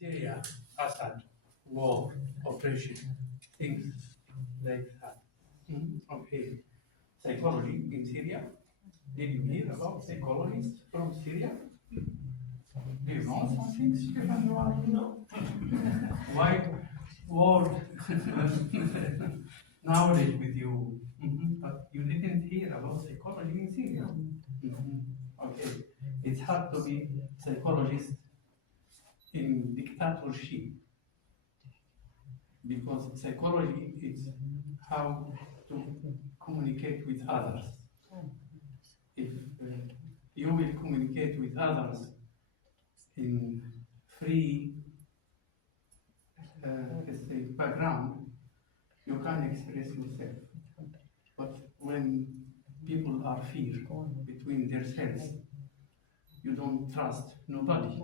Syria, Assad, war, oppression, things like that. Okay. Psychology in Syria. Did you hear about psychologists from Syria? Do you know some things, Stefan? You are, wide world knowledge with you. But you didn't hear about psychology in Syria. Okay. It's hard to be psychologist in dictatorship because psychology is how to communicate with others. If you will communicate with others in free let's say background, you can express yourself. But when people are fear between themselves, you don't trust nobody.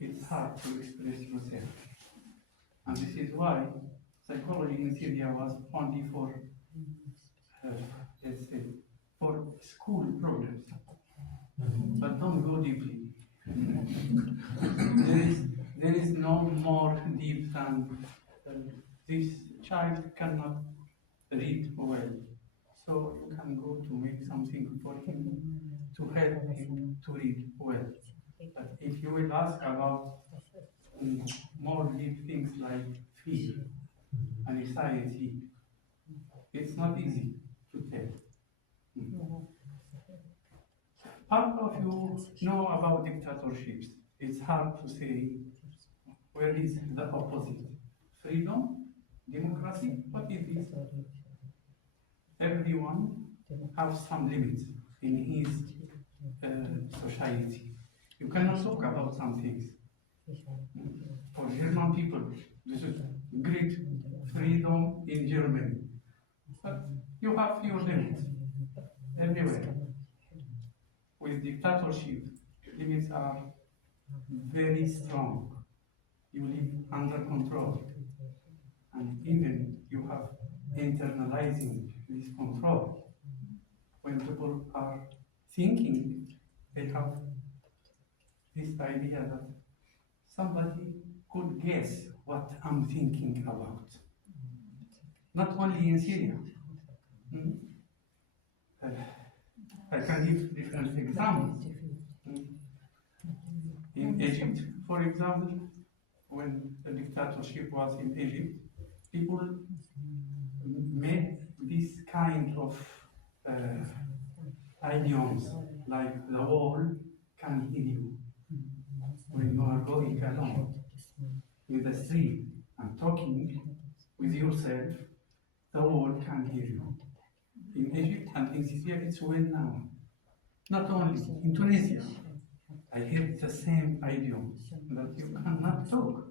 It's hard to express yourself. And this is why psychology in Syria was only for, let's say, for school problems. But don't go deeply. there is no more deep than this child cannot read well. So you can go to make something for him to help him to read well. But if you will ask about more deep things like fear and anxiety, it's not easy to tell. Part of you know about dictatorships. It's hard to say where is the opposite. Freedom, democracy, what is this? Everyone has some limits in his society. You cannot talk about some things. For German people, this is great freedom in Germany. But you have your limits everywhere. With dictatorship, limits are very strong. You live under control. And even you have internalizing this control. When people are thinking, they have this idea that somebody could guess what I'm thinking about. Not only in Syria. I can give different examples. In Egypt, for example, when the dictatorship was in Egypt, people made this kind of idioms, like the wall can hear you when you are going along in the street and talking with yourself. The wall can hear you. In Egypt and in Syria, it's well known. Not only in Tunisia, I hear the same idiom that you cannot talk.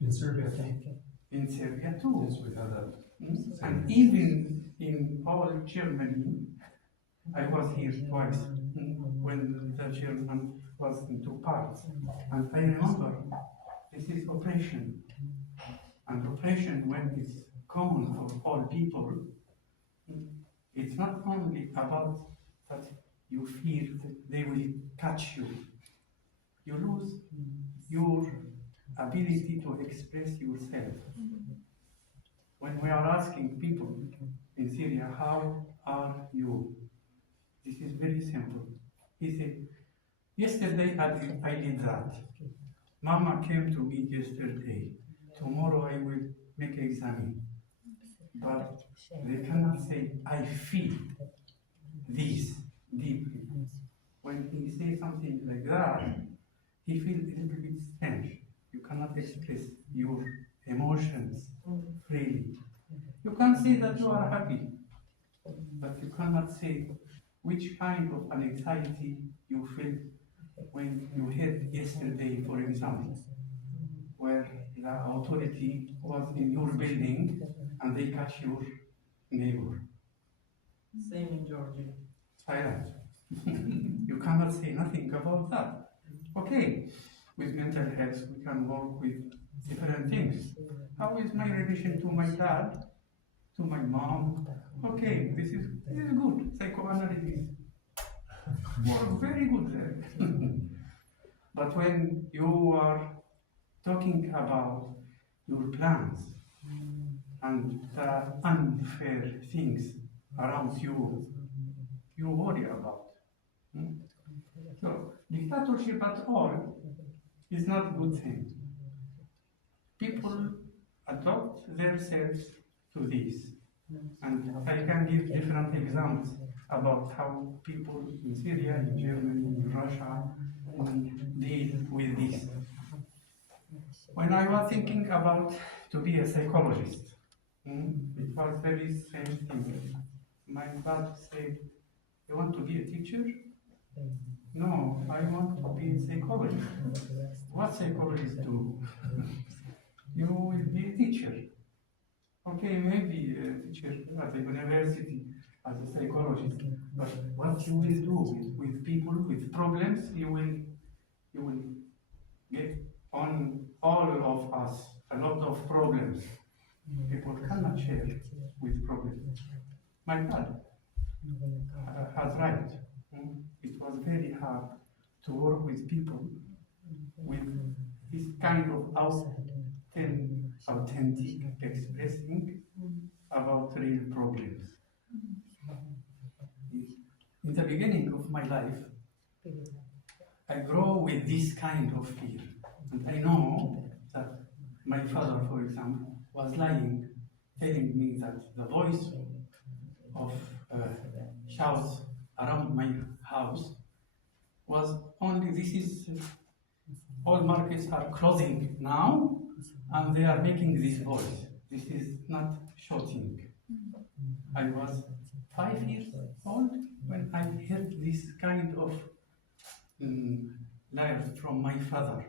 In Serbia too. In Serbia too. Yes, we have that. And even in all Germany, I was here twice when the German was in two parts. And I remember this is oppression. And oppression, when it's common for all people, it's not only about that you fear that they will catch you. You lose your ability to express yourself. When we are asking people in Syria, how are you? This is very simple. He said, yesterday I did that. Mama came to me yesterday. Tomorrow I will make exam. But they cannot say, I feel this deeply. When he says something like that, he feels a little bit strange. You cannot express your emotions freely. You can say that you are happy, but you cannot say which kind of an anxiety you feel when you heard yesterday, for example, where the authority was in your building and they catch your neighbor. Same in Georgia. Silence. You cannot say nothing about that. Okay, with mental health we can work with different things. How is my relation to my dad, to my mom? Okay, this is good. Psychoanalysis work very good there. But when you are talking about your plans and the unfair things around you, you worry about. So, dictatorship at all is not a good thing. People adopt themselves to this. And I can give different examples about how people in Syria, in Germany, in Russia deal with this. When I was thinking about to be a psychologist, it was very strange thing. My dad said, "You want to be a teacher?" "No, I want to be a psychologist." "What psychologists do?" "You will be a teacher." "Okay, maybe a teacher at the university as a psychologist, but what you will do with people with problems, you will get on all of us a lot of problems. People cannot share with problems." My dad has right. It was very hard to work with people with this kind of authentic expressing about real problems. In the beginning of my life, I grow with this kind of fear. And I know that my father, for example, was lying, telling me that the voice of shouts around my house was only, this is, all markets are closing now, and they are making this voice. This is not shouting. I was 5 years old when I heard this kind of lies from my father.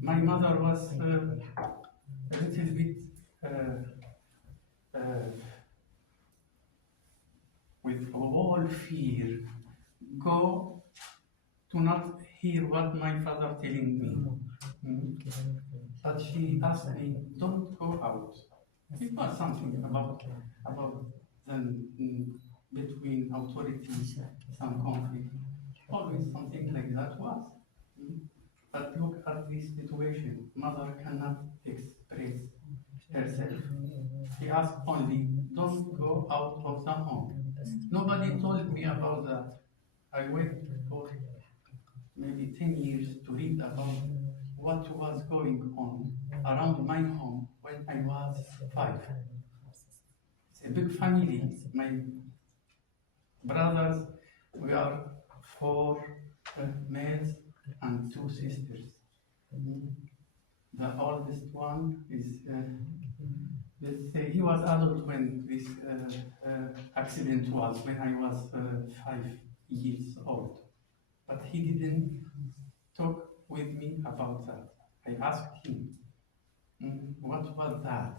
My mother was a little bit with all fear, go to not hear what my father telling me. But she asked me, "Don't go out." It was something about the between authorities, some conflict, always something like that was. But look at this situation. Mother cannot express herself. She asked only, "Don't go out of the home." Nobody told me about that. I waited for maybe 10 years to read about what was going on around my home when I was 5. It's a big family. My brothers, we are 4 males and 2 sisters. The oldest one is, let's say, he was adult when this accident was, when I was 5 years old. But he didn't talk with me about that. I asked him, "What was that?"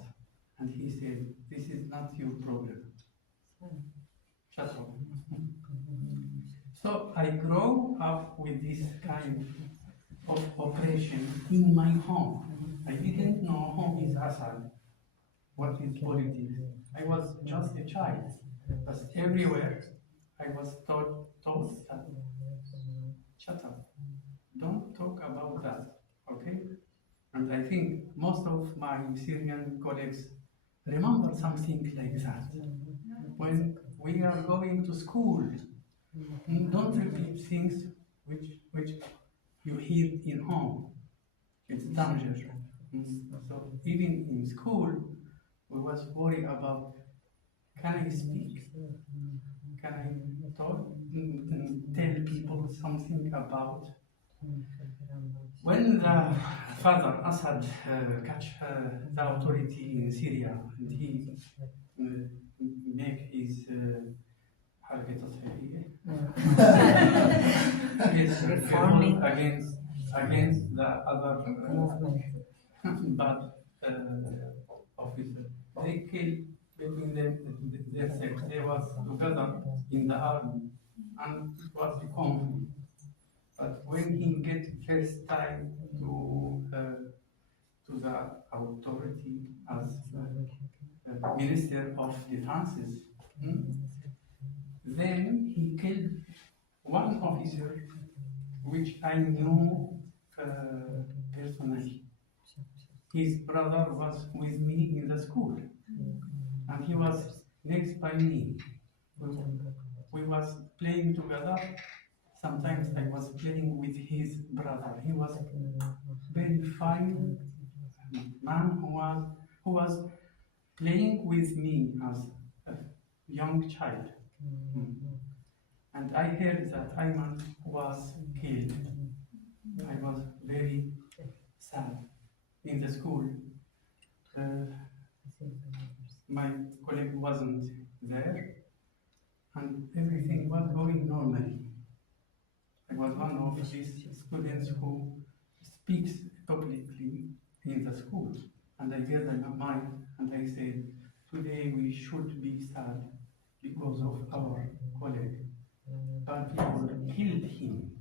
And he said, "This is not your problem. Shut up." So I grew up with this kind of oppression in my home. I didn't know home is Assad, what is politics. I was just a child, but everywhere I was taught that, shut up, don't talk about that, okay? And I think most of my Syrian colleagues remember something like that. When we are going to school, don't repeat things which you hear in home. It's dangerous. So even in school, we was worried about, can I speak? Can I talk? Tell people something about? When the father Assad catch the authority in Syria, and he make his reforming against the other bad officer. They killed between themselves. They was together in the army, and it was a conflict. But when he get first time to the authority as Minister of Defenses, then he killed one officer which I knew personally. His brother was with me in the school, and he was next by me. We was playing together. Sometimes I was playing with his brother. He was very fine man who was playing with me as a young child. And I heard that Ayman was killed. I was very sad. In the school, my colleague wasn't there, and everything was going normally. I was one of these students who speaks publicly in the school, and I gave them a mic and I said, today we should be sad because of our colleague, but people killed him.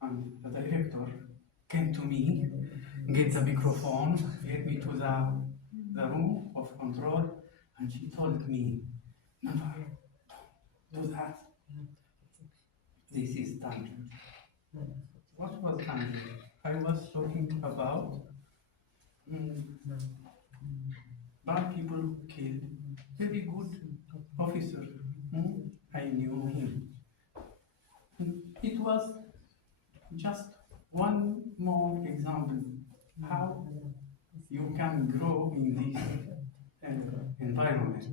And the director came to me, get the microphone, get me to the room of control, and she told me, never do that. This is danger. What was danger? I was talking about bad people who killed very good officer. I knew him. It was just one more example how you can grow in this environment,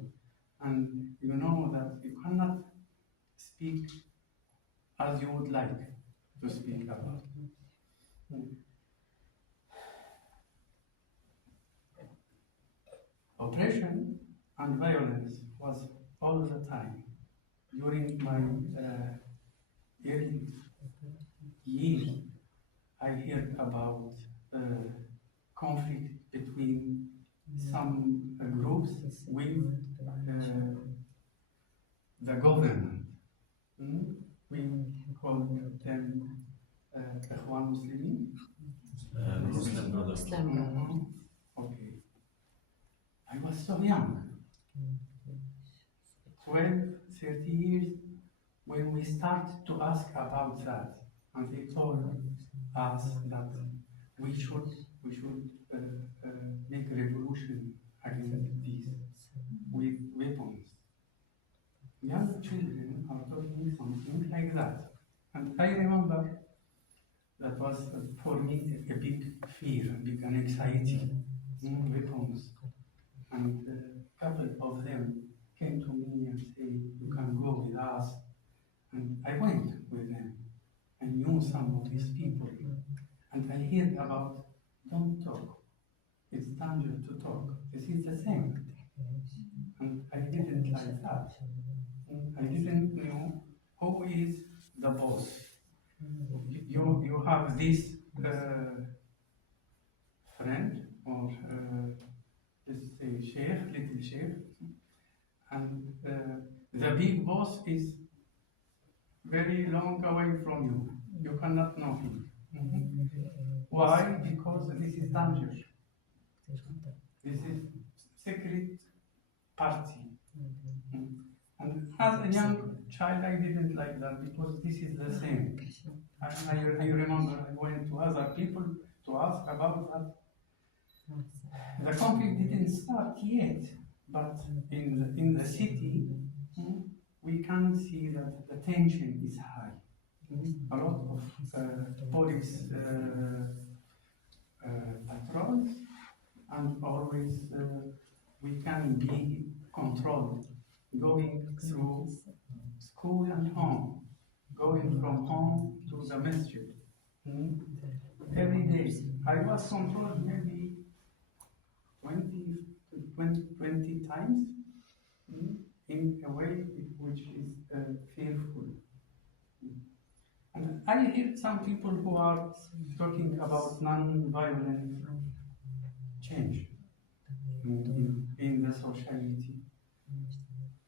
and you know that you cannot speak as you would like to speak about. Oppression and violence was all the time. During my early years, I heard about conflict between some groups with the government. We call them Ikhwan Muslimin. Muslim brothers. Okay. I was so young, 12, 30 years, when we start to ask about that, and they told us that we should make a revolution against this with weapons. Young children are talking something like that. And I remember that was for me a big fear, a big anxiety, weapons. And a couple of them came to me and said, you can go with us. And I went with them. I knew some of these people. And I heard about, don't talk. It's dangerous to talk. This is the same. And I didn't like that. I didn't know who is the boss. You have this friend, or let's say sheikh, little sheikh, and the big boss is very long away from you. You cannot know him. Why? Because this is danger. This is secret party. And as a young child, I didn't like that because this is the same. I remember I went to other people to ask about that. The conflict didn't start yet, but in the city, we can see that the tension is high. A lot of police patrols, and always we can be controlled, going through school and home, going from home to the masjid. Every day, I was controlled maybe 20 times in a way which is fearful. And I hear some people who are talking about non-violent change in the society.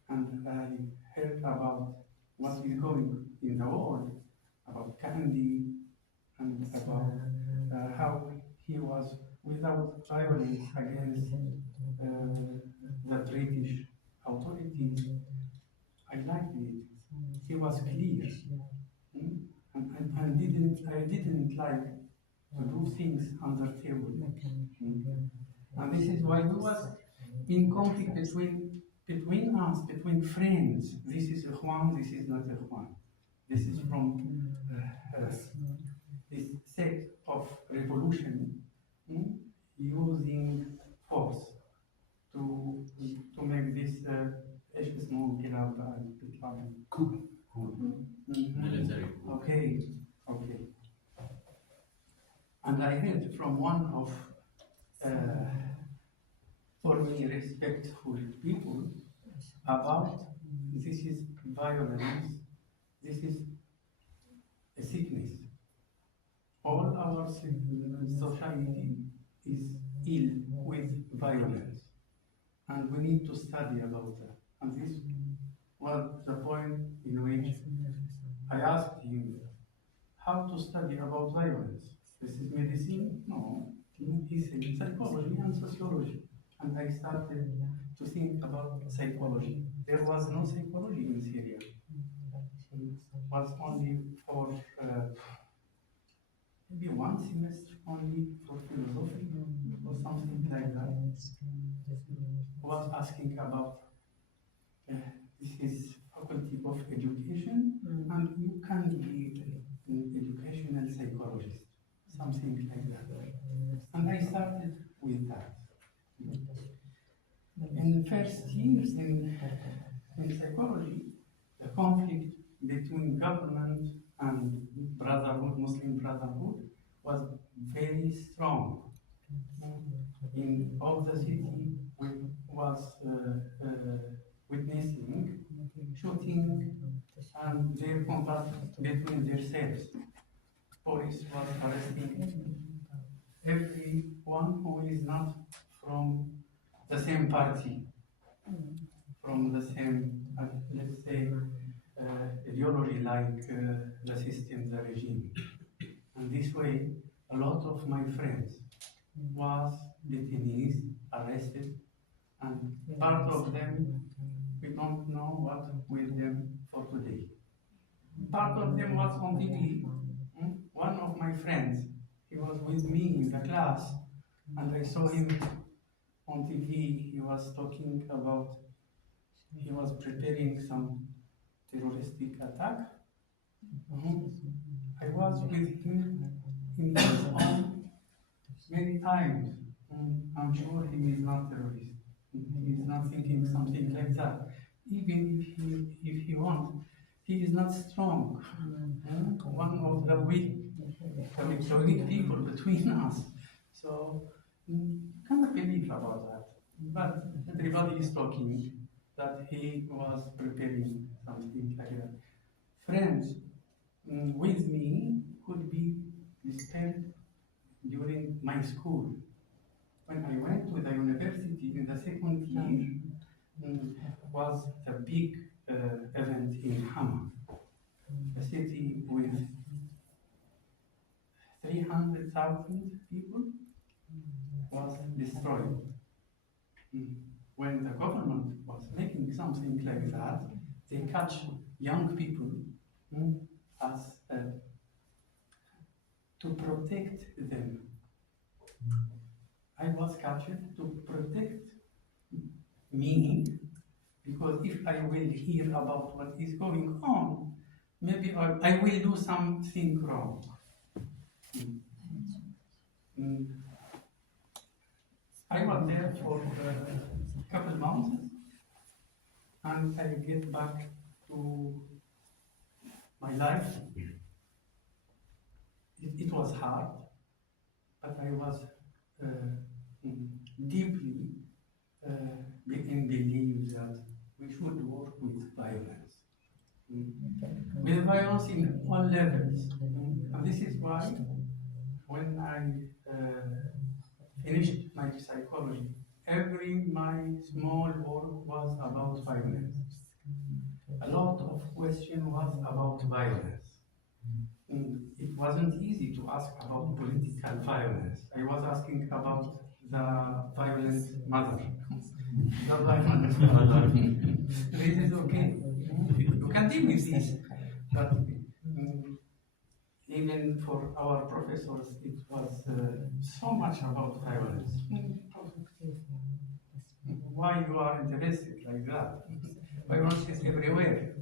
And I heard about what is going in the world, about Gandhi, and about how he was without violence against the British authorities. I liked it. He was clear. And I didn't like to do things under table. And this is why we was in conflict between us, between friends. This is a Juan, this is not a Juan. This is from this sect of revolution using force to make this Coup. Military coup. Okay. And I heard from one of for me respectful people about this is violence, this is a sickness. All our society is ill with violence, and we need to study about that. And this was the point in which I asked him how to study about violence. This is medicine? No. He said psychology and sociology. And I started to think about psychology. There was no psychology in Syria. It was only for maybe one semester only for philosophy or something like that. I was asking about this is faculty of education, and you can be an educational psychologist, something like that. And I started with that. In first years in psychology, the conflict between government and brotherhood, Muslim brotherhood, was very strong. In all the city, we was witnessing shooting and their combat between themselves. Police was arresting everyone who is not from the same party, from the same, let's say, ideology like the system, the regime. And this way, a lot of my friends was detainees, arrested, and part of them, we don't know what with them for today. Part of them was on TV. One of my friends, he was with me in the class, and I saw him on TV. He was talking about, he was preparing some terroristic attack. I was with him in his home many times. I'm sure he is not terrorist. He is not thinking something like that. Even if he wants, he is not strong. One of the weak people between us. So cannot believe about that. But everybody is talking that he was preparing something like that. Friends with me could be expelled during my school. When I went to the university in the second year, was a big event in Hama, a city with 300,000 people, was destroyed. When the government was making something like that, they catch young people as to protect them. I was captured to protect me, because if I will hear about what is going on, maybe I will do something wrong. I was there for a couple of months, and I get back to my life. It was hard, but I was deeply in belief that we should work with violence. With violence in all levels. And this is why when I finished my psychology, my small work was about violence. A lot of question was about violence. It wasn't easy to ask about political violence. I was asking about the violent mother. The violent mother. This is okay. You can deal with this. But for our professors, it was so much about violence. Why you are interested like that? Violence is everywhere.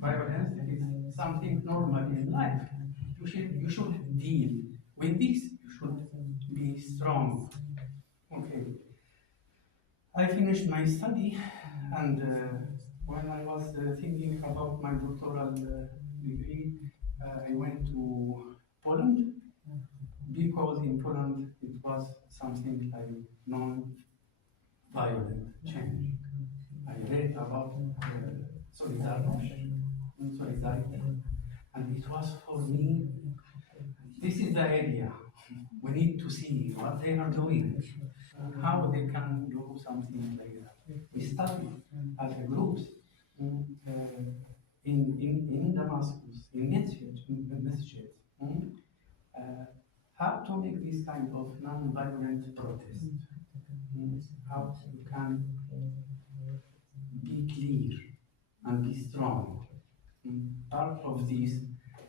Violence is something normal in life. You should deal with this. You should be strong. Okay. I finished my study, and when I was thinking about my doctoral degree, I went to Poland because in Poland it was something like non-violent change. I read about solidarity, and it was for me, this is the area. We need to see what they are doing, how they can do something like that. We studied as a group in Damascus, in masjid, how to make this kind of non-violent protest, how you can be clear and be strong. Part of this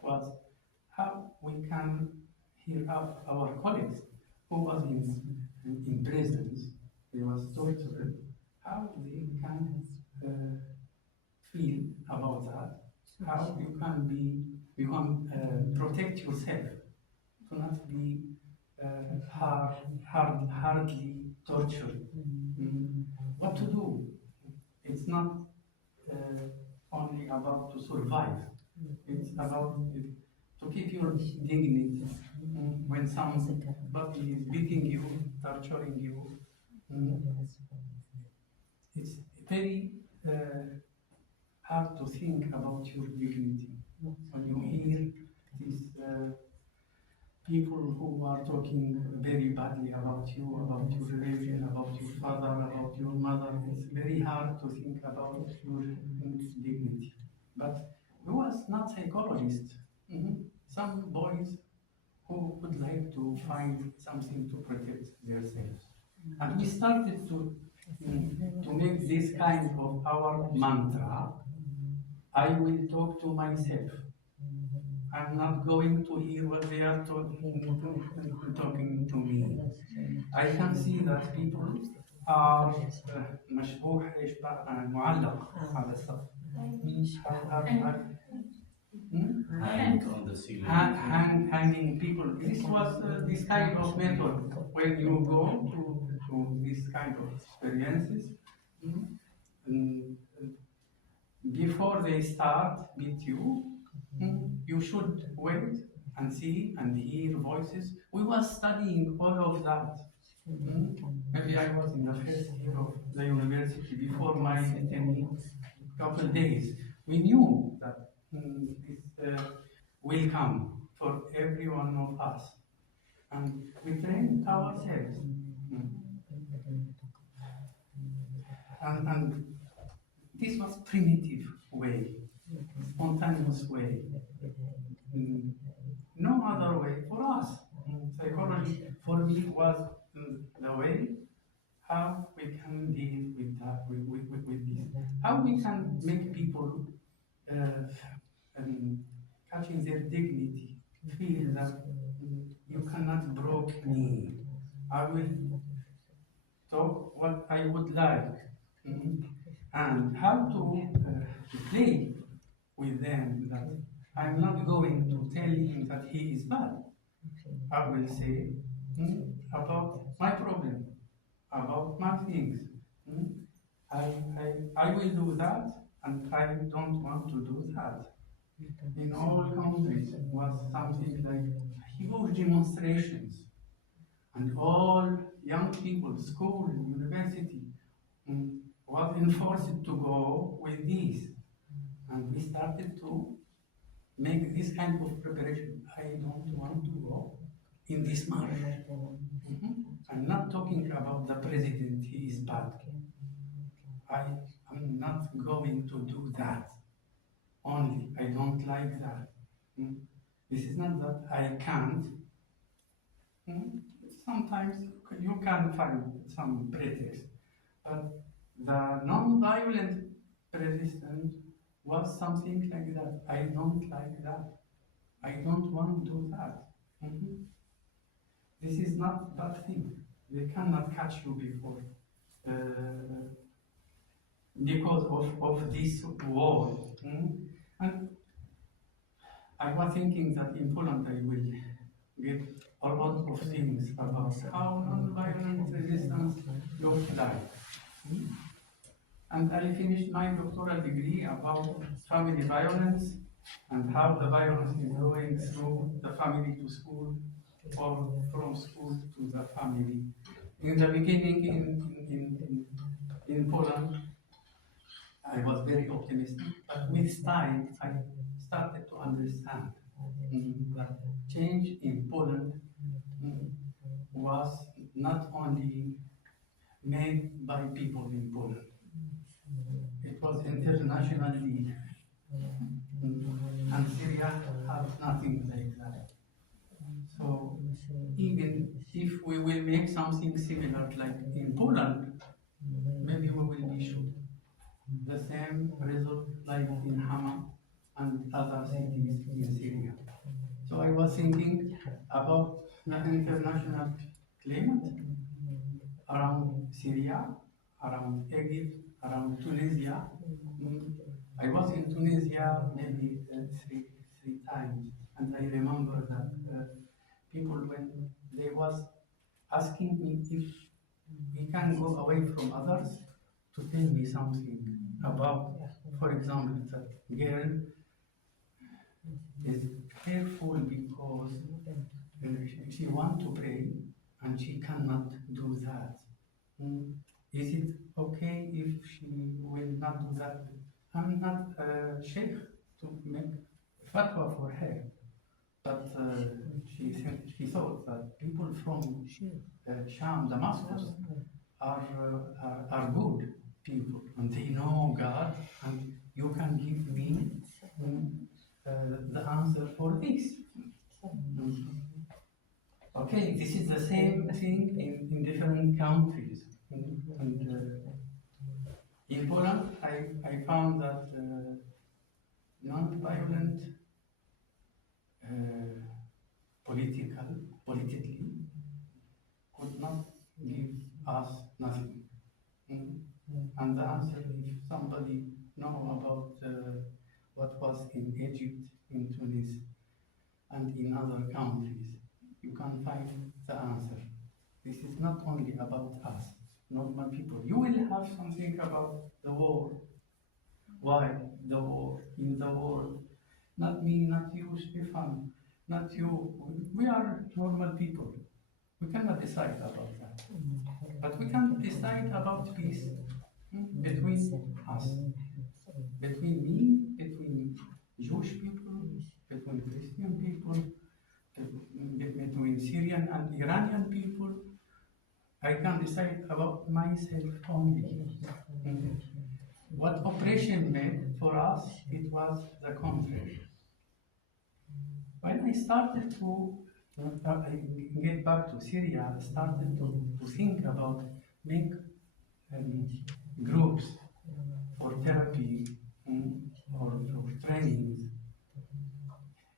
was how we can hear out our colleagues who was in prisons, they was tortured, how they can feel about that, how you can protect yourself, to not be hardly tortured. What to do? It's not only about to survive. It's about to keep your dignity. When somebody is beating you, torturing you, it's very hard to think about your dignity. When you hear these people who are talking very badly about you, about your religion, about your father, about your mother, it's very hard to think about your dignity. But we was not psychologists. Some boys who would like to find something to protect themselves. And we started to make this kind of our mantra. I will talk to myself. I'm not going to hear what they are talking to me. I can see that people are مشبوح ايش بقى معلق على السقف. Hang on the ceiling. Hanging people. This was this kind of method when you go to this kind of experiences. Before they start with you, you should wait and see and hear voices. We were studying all of that. Maybe I was in the first year of the university before my couple days. We knew that this will come for every one of us. And we trained ourselves. And this was primitive way, spontaneous way. No other way for us. Psychology for me was the way how we can deal with that, with this. How we can make people catching their dignity, feel that you cannot break me. I will talk what I would like. And how to play with them, that I'm not going to tell him that he is bad. I will say about my problem, about my things. I will do that, and I don't want to do that. In all countries was something like huge demonstrations, and all young people, school, university, was enforced to go with this. And we started to make this kind of preparation. I don't want to go in this march. I'm not talking about the president, he is bad. I am not going to do that. Only, I don't like that. This is not that I can't. Sometimes you can find some pretext, but the non-violent resistance was something like that. I don't like that. I don't want to do that. this is not that thing. They cannot catch you before. Because of this war. And I was thinking that in Poland I will get a lot of things about how non-violent resistance looks like. And I finished my doctoral degree about family violence and how the violence is going through the family to school or from school to the family. In the beginning in Poland, I was very optimistic, but with time I started to understand that change in Poland was not only made by people in Poland. It was international need. And Syria has nothing like that. So even if we will make something similar like in Poland, maybe we will be sure. The same result like in Hama and other cities in Syria. So I was thinking about the international climate around Syria, around Egypt, around Tunisia. I was in Tunisia maybe three times, and I remember that people, when they was asking me if we can go away from others, to tell me something about, for example, that girl is careful because she wants to pray and she cannot do that. Is it okay if she will not do that? I'm not a sheikh to make fatwa for her, but she thought that people from Sham, Damascus, are good people, and they know God, and you can give me the answer for this. Okay, this is the same thing in different countries. And in Poland, I found that non-violent politically could not give us nothing. And the answer, if somebody know about what was in Egypt, in Tunis, and in other countries, you can find the answer. This is not only about us, normal people. You will have something about the war. Why the war in the world? Not me, not you, Stefan, not you. We are normal people. We cannot decide about that. But we can decide about peace between us, between me, between Jewish people, between Christian people, between Syrian and Iranian people. I can decide about myself only. What oppression made for us, it was the contrary. When I started to get back to Syria, I started to think about make groups for therapy or for trainings.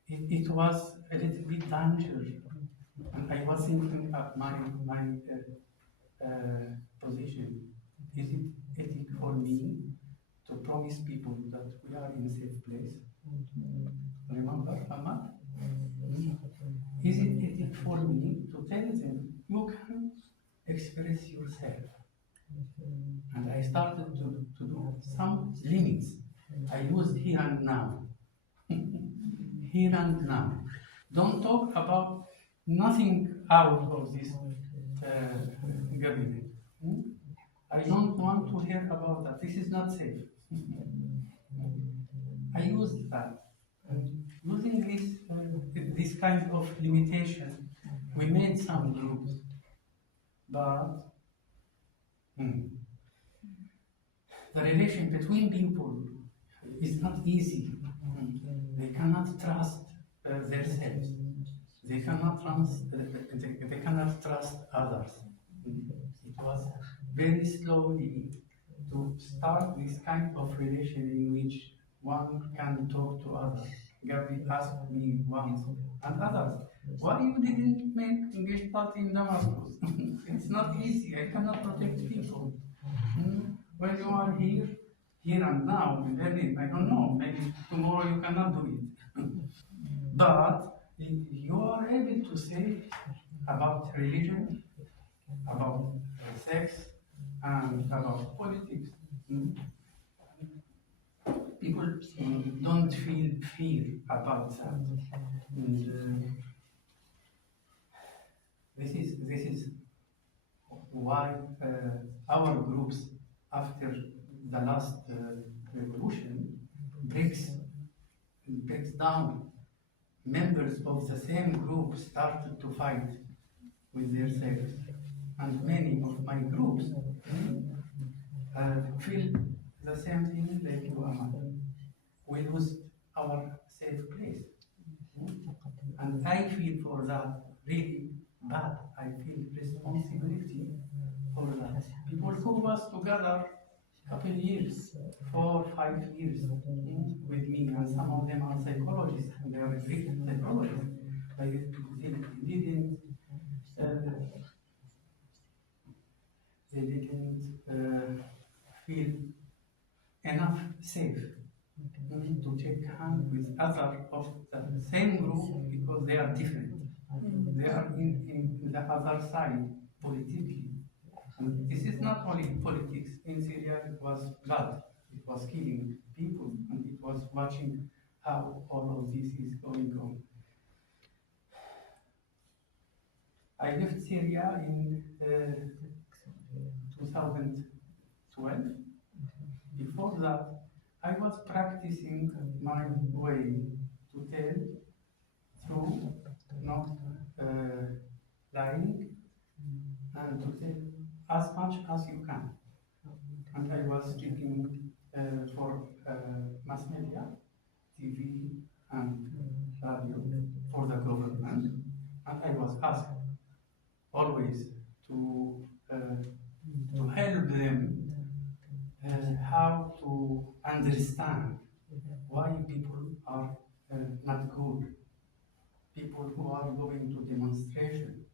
It was a little bit dangerous, and I was thinking of my position. Is it ethic for me to promise people that we are in a safe place? Remember, Ahmad? Is it ethic for me to tell them you can express yourself? And I started to do some limits. I used here and now. Here and now. Don't talk about nothing out of this cabinet. I don't want to hear about that. This is not safe. I used that. Using this kind of limitation, we made some groups, but the relation between people is not easy. They cannot trust themselves. They cannot trust others. It was very slowly to start this kind of relation in which one can talk to others. Gabi asked me once, and others, why you didn't make Gestalt in Damascus? It's not easy, I cannot protect people. When you are here and now in Berlin, I don't know, maybe tomorrow you cannot do it. But you are able to say about religion, about sex, and about politics. People don't feel fear about that. And, this is why our groups, after the last revolution, breaks down. Members of the same group started to fight with themselves, and many of my groups feel the same thing like you, Ahmad. We lose our safe place, and I feel for that really bad. I feel responsibility for that. People who was together couple years, 4, 5 years with me, and some of them are psychologists, and they are Greek psychologists. They didn't feel enough safe to take hand with other of the same group because they are different. They are in the other side politically. And this is not only politics. In Syria, it was blood. It was killing people, and it was watching how all of this is going on. I left Syria in 2012. Before that, I was practicing my way to tell through not lying and to tell as much as you can. And I was speaking for mass media, TV and radio for the government, and I was asked always to help them how to understand why people are not good, people who are going to demonstration,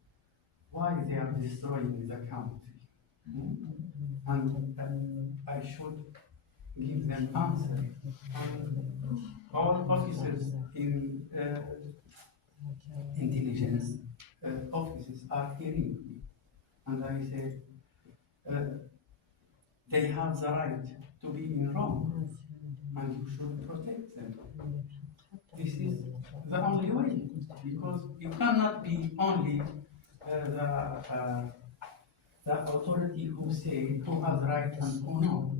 why they are destroying the country. And I should give them answer. And all officers in intelligence offices are hearing me. And I say, they have the right to be in wrong, and you should protect them. This is the only way, because you cannot be only the authority who say who has right and who not.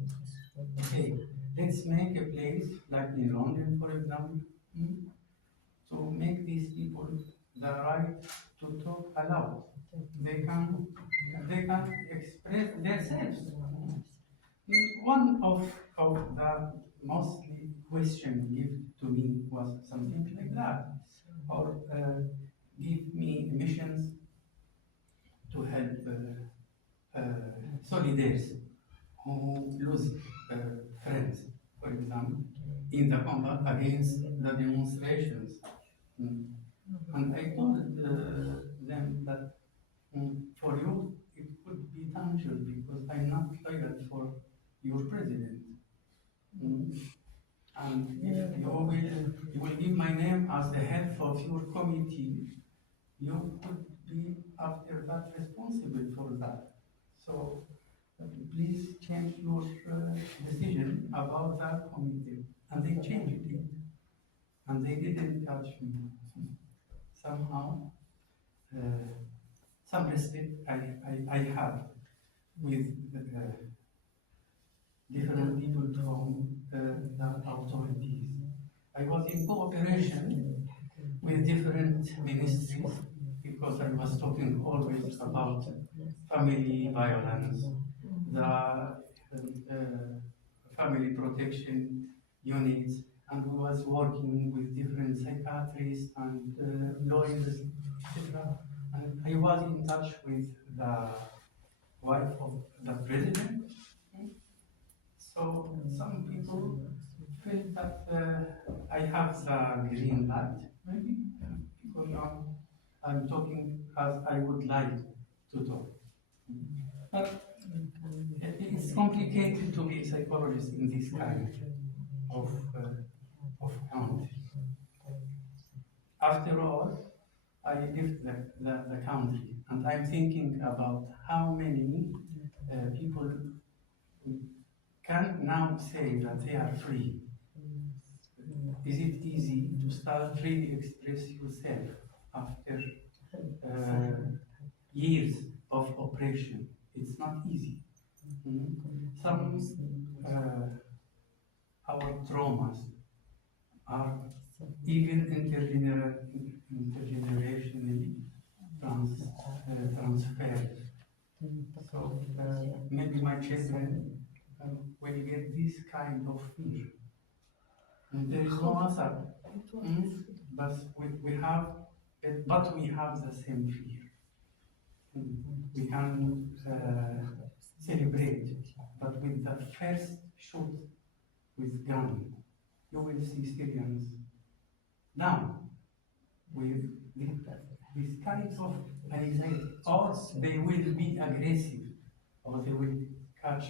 Okay, let's make a place like in London, for example, to make these people the right to talk aloud. They can express themselves. One of the mostly question given to me was something like that, or give me missions to help soldiers who lose friends, for example, in the combat against the demonstrations. And I told them that for you it could be danger because I'm not loyal for your president. And if you will give my name as the head of your committee, you could be after that responsible for that. So please change your decision about that committee. And they changed it. And they didn't touch me. Somehow, some respect I have with different people from the authorities. I was in cooperation with different ministries because I was talking always about family violence, the family protection units, and we was working with different psychiatrists and lawyers, etc. And I was in touch with the wife of the president. So some people feel that I have the green light, maybe, because I'm talking as I would like to talk. But it's complicated to be a psychologist in this kind of country. After all, I left the country, and I'm thinking about how many people can now say that they are free. Is it easy to start really express yourself after years of oppression? It's not easy. Some our traumas are even intergenerationally transferred. So maybe my children will get this kind of fear. And there is no answer. But we have the same fear. We can celebrate, but with the first shot with gun, you will see Syrians now with this kind of anxiety, or they will be aggressive, or they will catch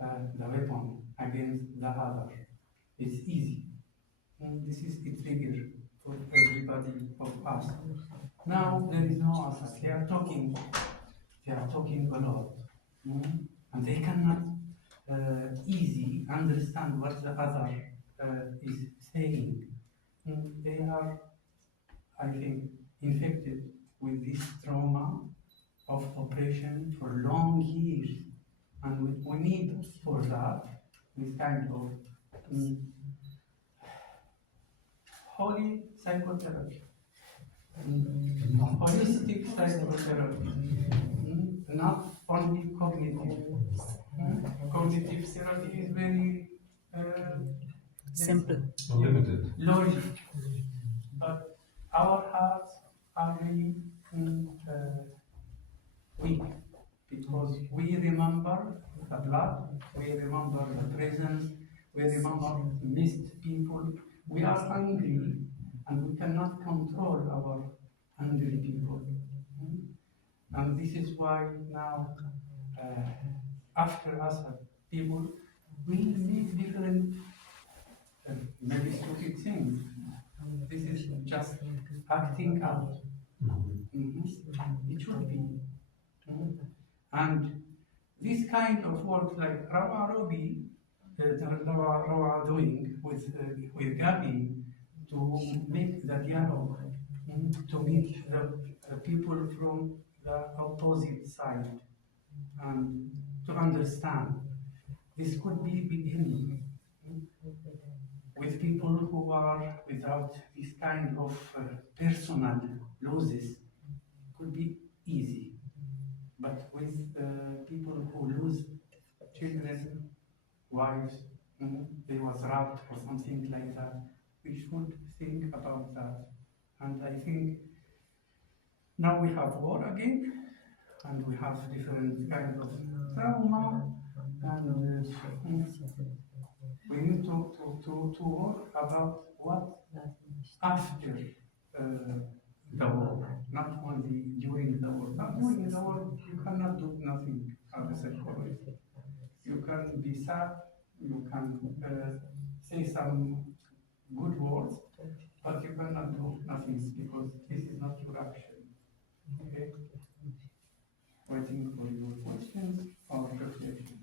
the weapon against the other. It's easy. This is a trigger for everybody of us. Now there is no answer. They are talking a lot, and they cannot easily understand what the other is saying. They are, I think, infected with this trauma of oppression for long years, and we need for that this kind of holy psychotherapy, holistic psychotherapy, not only cognitive. Cognitive therapy is very simple, limited. logic, but our hearts are really weak because we remember the blood, we remember the presence, we remember missed people. We are hungry and we cannot control our hungry people. And this is why now, after us, people, we need different, maybe stupid things. This is just acting out. It should be. And this kind of work, like Rawa doing with Gabi, to make the dialogue, to meet the people from the opposite side, and to understand. This could be beginning with people who are without this kind of personal losses. Could be easy, but with people who lose children, wives, they was robbed or something like that, we should think about that. And I think now we have war again, and we have different kind of trauma, and we need to work about what after the war, not only during the war. Not during the war, you cannot do nothing as a psychologist. You can be sad, you can say some good words, but you cannot do nothing because this is not your action. Okay? Waiting for your questions or reflection.